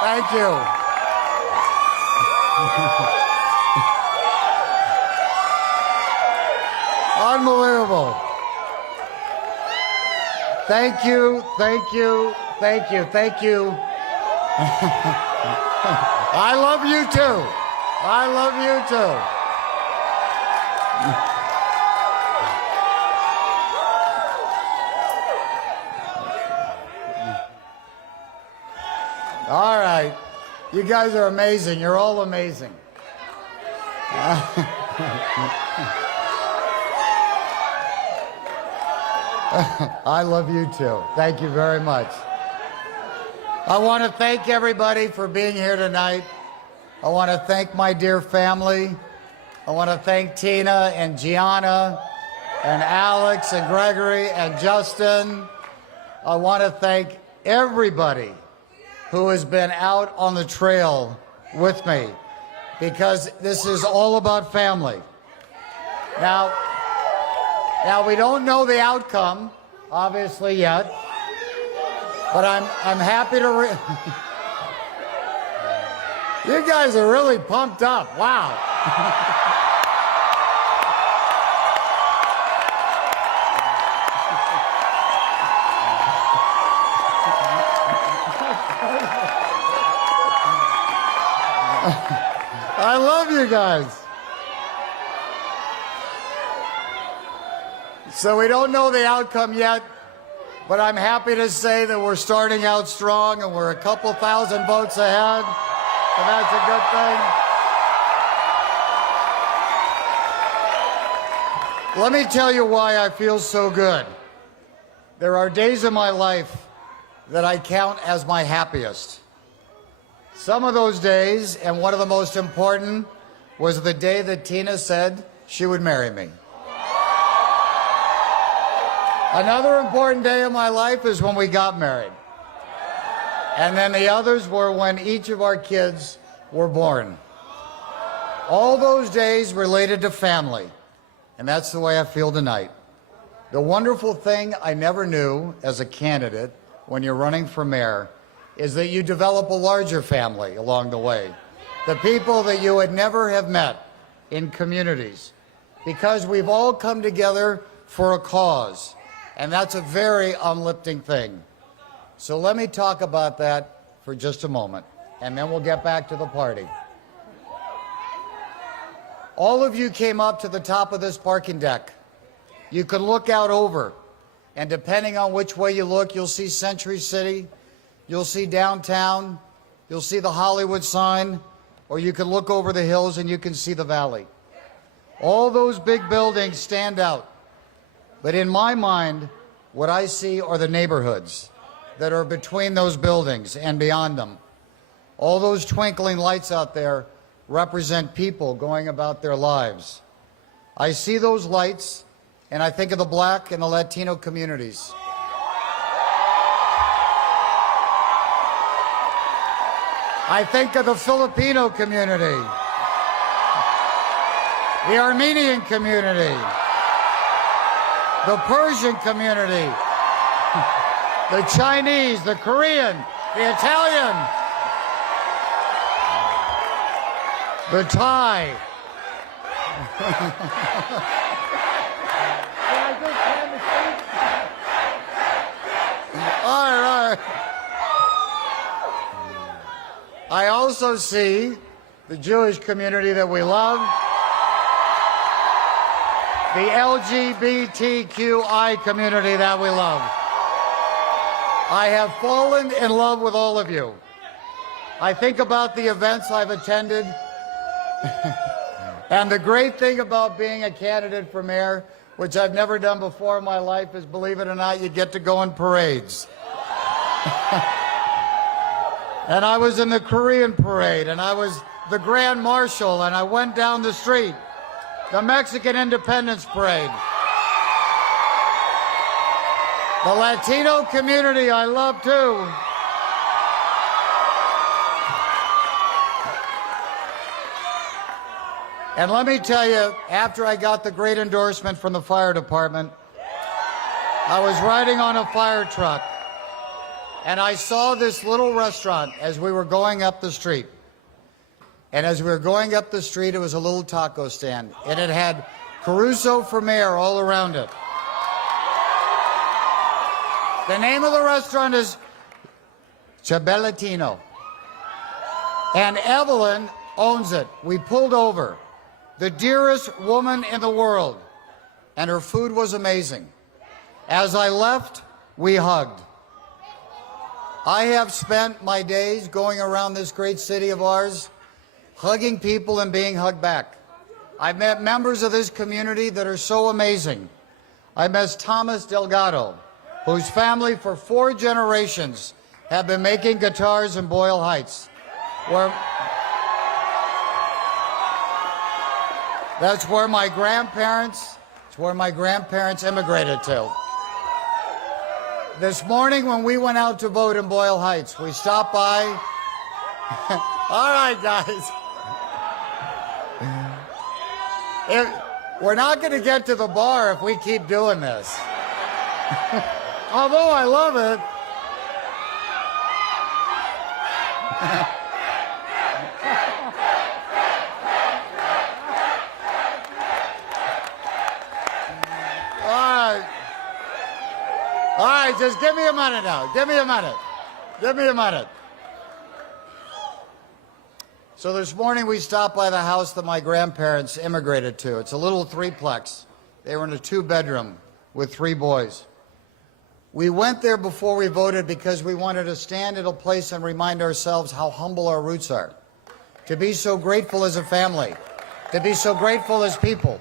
Thank you. Unbelievable. Thank you, thank you, thank you, thank you. I love you too. I love you too. All right. You guys are amazing. You're all amazing. I love you too. Thank you very much. I want to thank everybody for being here tonight. I want to thank my dear family. I want to thank Tina and Gianna and Alex and Gregory and Justin. I want to thank everybody who has been out on the trail with me, because this is all about family. Now we don't know the outcome, obviously, yet, but I'm happy to You guys are really pumped up. Wow. I love you guys. So we don't know the outcome yet, but I'm happy to say that we're starting out strong and we're a couple thousand votes ahead, and that's a good thing. Let me tell you why I feel so good. There are days in my life that I count as my happiest. Some of those days, and one of the most important, was the day that Tina said she would marry me. Another important day of my life is when we got married. And then the others were when each of our kids were born. All those days related to family, and that's the way I feel tonight. The wonderful thing I never knew as a candidate when you're running for mayor is that you develop a larger family along the way. The people that you would never have met in communities, because we've all come together for a cause, and that's a very uplifting thing. So let me talk about that for just a moment, and then we'll get back to the party. All of you came up to the top of this parking deck. You can look out over, and depending on which way you look, you'll see Century City, you'll see downtown, you'll see the Hollywood sign, or you can look over the hills and you can see the valley. All those big buildings stand out. But in my mind, what I see are the neighborhoods that are between those buildings and beyond them. All those twinkling lights out there represent people going about their lives. I see those lights and I think of the Black and the Latino communities. I think of the Filipino community, the Armenian community, the Persian community, the Chinese, the Korean, the Italian, the Thai. All right. I also see the Jewish community that we love, the LGBTQI community that we love. I have fallen in love with all of you. I think about the events I've attended, and the great thing about being a candidate for mayor, which I've never done before in my life, is, believe it or not, you get to go in parades. And I was in the Korean parade, and I was the Grand Marshal, and I went down the street, the Mexican Independence Parade. The Latino community I love too. And let me tell you, after I got the great endorsement from the fire department, I was riding on a fire truck, And I saw this little restaurant as we were going up the street. And as we were going up the street, it was a little taco stand. And it had Caruso for mayor all around it. The name of the restaurant is Ciabalatino. And Evelyn owns it. We pulled over. The dearest woman in the world. And her food was amazing. As I left, we hugged. I have spent my days going around this great city of ours, hugging people and being hugged back. I've met members of this community that are so amazing. I met Thomas Delgado, whose family for 4 generations have been making guitars in Boyle Heights. That's where my grandparents immigrated to. This morning when we went out to vote in Boyle Heights, we stopped by. All right, guys. We're not going to get to the bar if we keep doing this. Although I love it. All right, just give me a minute now. Give me a minute. Give me a minute. So this morning we stopped by the house that my grandparents immigrated to. It's a little 3-plex. They were in a 2-bedroom with 3 boys. We went there before we voted because we wanted to stand at a place and remind ourselves how humble our roots are. To be so grateful as a family. To be so grateful as people.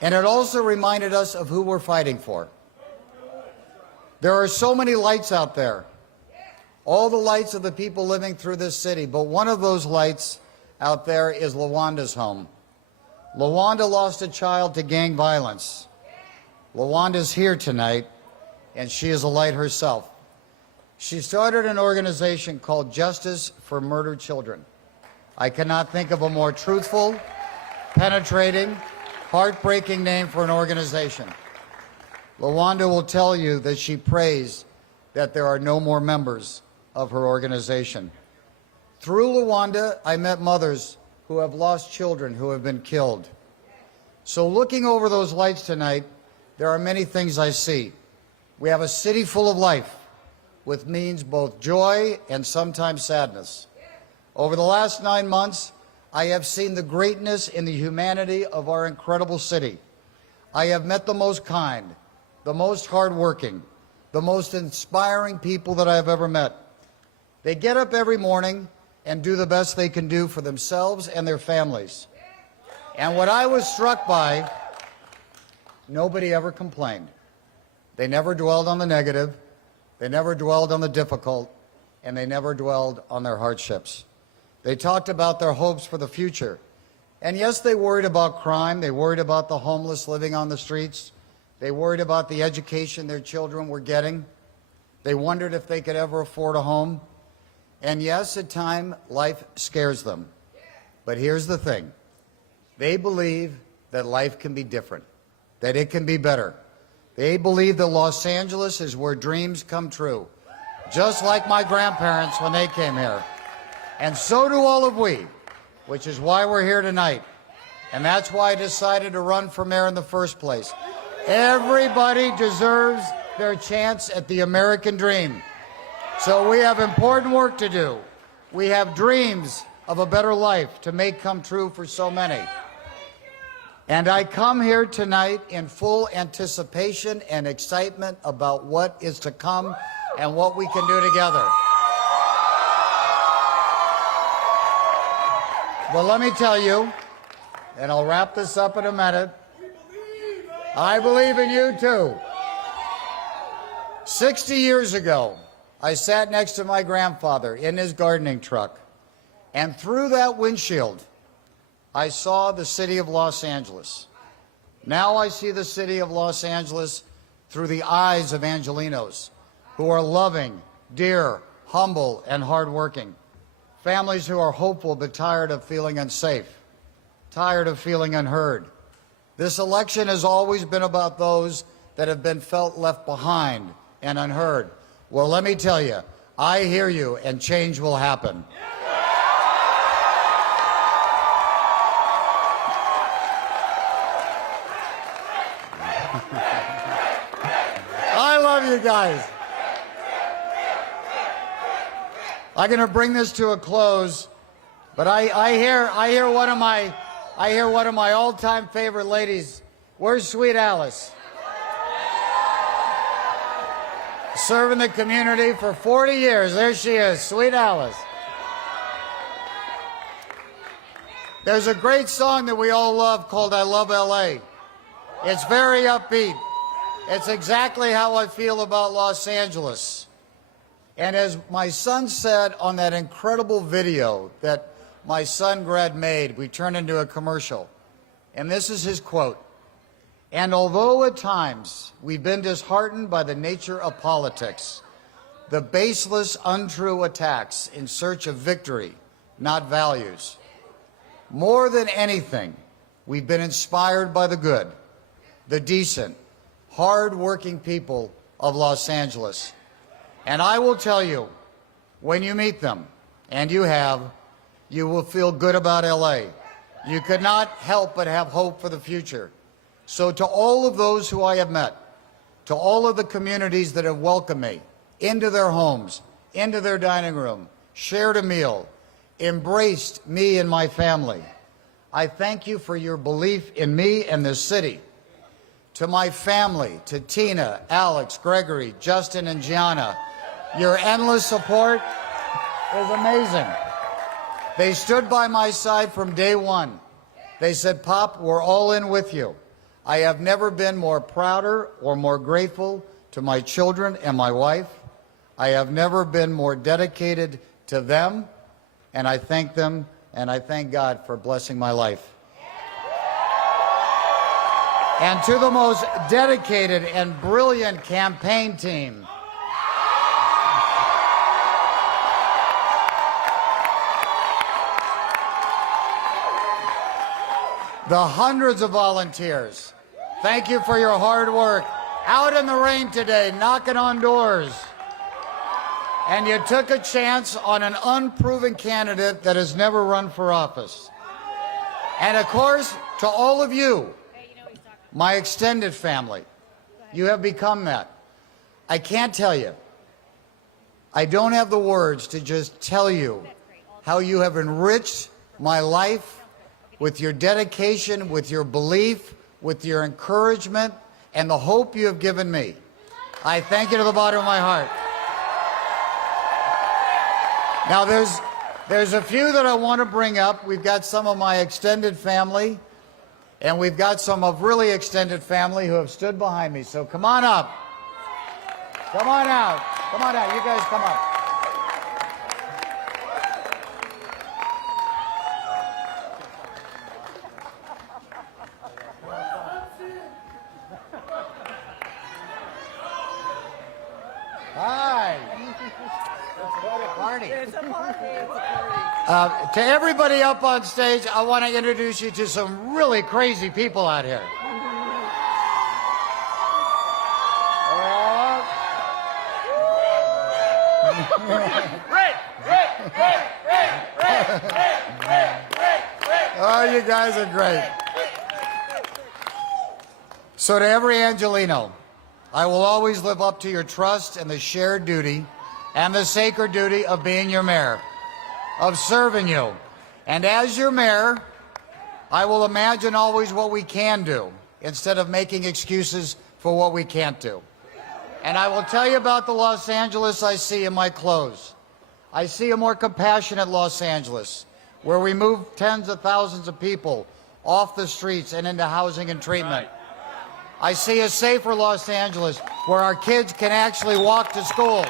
And it also reminded us of who we're fighting for. There are so many lights out there. All the lights of the people living through this city, but one of those lights out there is Lawanda's home. Lawanda lost a child to gang violence. Lawanda's here tonight, and she is a light herself. She started an organization called Justice for Murdered Children. I cannot think of a more truthful, penetrating, heartbreaking name for an organization. Lawanda will tell you that she prays that there are no more members of her organization. Through Lawanda, I met mothers who have lost children who have been killed. So looking over those lights tonight, there are many things I see. We have a city full of life, which means both joy and sometimes sadness. Over the last 9 months, I have seen the greatness and the humanity of our incredible city. I have met the most kind, the most hardworking, the most inspiring people that I have ever met. They get up every morning and do the best they can do for themselves and their families. And what I was struck by, nobody ever complained. They never dwelled on the negative, they never dwelled on the difficult, and they never dwelled on their hardships. They talked about their hopes for the future. And yes, they worried about crime, they worried about the homeless living on the streets, they worried about the education their children were getting. They wondered if they could ever afford a home. And yes, at times, life scares them. But here's the thing. They believe that life can be different, that it can be better. They believe that Los Angeles is where dreams come true, just like my grandparents when they came here. And so do all of we, which is why we're here tonight. And that's why I decided to run for mayor in the first place. Everybody deserves their chance at the American dream. So we have important work to do. We have dreams of a better life to make come true for so many. And I come here tonight in full anticipation and excitement about what is to come and what we can do together. But let me tell you, and I'll wrap this up in a minute, I believe in you too. 60 years ago, I sat next to my grandfather in his gardening truck, and through that windshield, I saw the city of Los Angeles. Now I see the city of Los Angeles through the eyes of Angelinos, who are loving, dear, humble, and hardworking. Families who are hopeful but tired of feeling unsafe, tired of feeling unheard. This election has always been about those that have been felt left behind and unheard. Well, let me tell you, I hear you, and change will happen. I love you guys. I'm going to bring this to a close, but I hear one of my all-time favorite ladies. Where's Sweet Alice? Serving the community for 40 years. There she is, Sweet Alice. There's a great song that we all love called I Love L.A. It's very upbeat. It's exactly how I feel about Los Angeles. And as my son said on that incredible video that my son Greg made, we turned into a commercial. And this is his quote. And although at times we've been disheartened by the nature of politics, the baseless, untrue attacks in search of victory, not values, more than anything, we've been inspired by the good, the decent, hard-working people of Los Angeles. And I will tell you, when you meet them, and you have, you will feel good about LA. You could not help but have hope for the future. So to all of those who I have met, to all of the communities that have welcomed me into their homes, into their dining room, shared a meal, embraced me and my family, I thank you for your belief in me and this city. To my family, to Tina, Alex, Gregory, Justin, and Gianna, your endless support is amazing. They stood by my side from day one. They said, Pop, we're all in with you. I have never been more prouder or more grateful to my children and my wife. I have never been more dedicated to them, and I thank them, and I thank God for blessing my life. And to the most dedicated and brilliant campaign team, the hundreds of volunteers, thank you for your hard work. Out in the rain today, knocking on doors. And you took a chance on an unproven candidate that has never run for office. And of course, to all of you, my extended family, you have become that. I can't tell you. I don't have the words to just tell you how you have enriched my life with your dedication, with your belief, with your encouragement, and the hope you have given me. I thank you to the bottom of my heart. Now, there's a few that I want to bring up. We've got some of my extended family, and we've got some of really extended family who have stood behind me. So come on up. Come on out. Come on out. You guys come up. Hi. It's quite a party. It's a party. It's a party. To everybody up on stage, I want to introduce you to some really crazy people out here. Oh, you guys are great. So to every Angelino, I will always live up to your trust and the shared duty and the sacred duty of being your mayor, of serving you. And as your mayor, I will imagine always what we can do instead of making excuses for what we can't do. And I will tell you about the Los Angeles I see in my close. I see a more compassionate Los Angeles, where we move tens of thousands of people off the streets and into housing and treatment. I see a safer Los Angeles, where our kids can actually walk to school.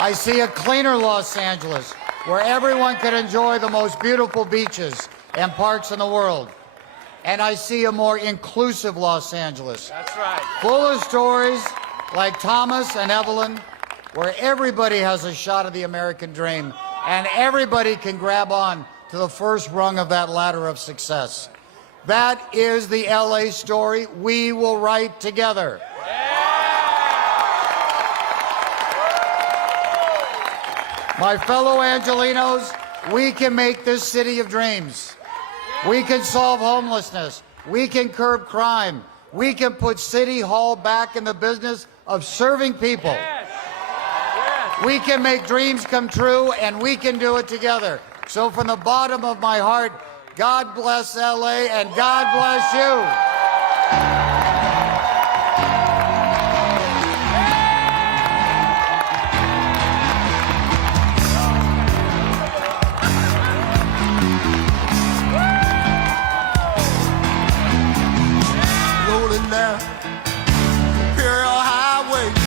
I see a cleaner Los Angeles, where everyone can enjoy the most beautiful beaches and parks in the world. And I see a more inclusive Los Angeles. That's right. Full of stories like Thomas and Evelyn, where everybody has a shot at the American dream and everybody can grab on to the first rung of that ladder of success. That is the LA story we will write together. My fellow Angelenos, we can make this city of dreams. We can solve homelessness. We can curb crime. We can put City Hall back in the business of serving people. We can make dreams come true, and we can do it together. So from the bottom of my heart, God bless LA and God bless you.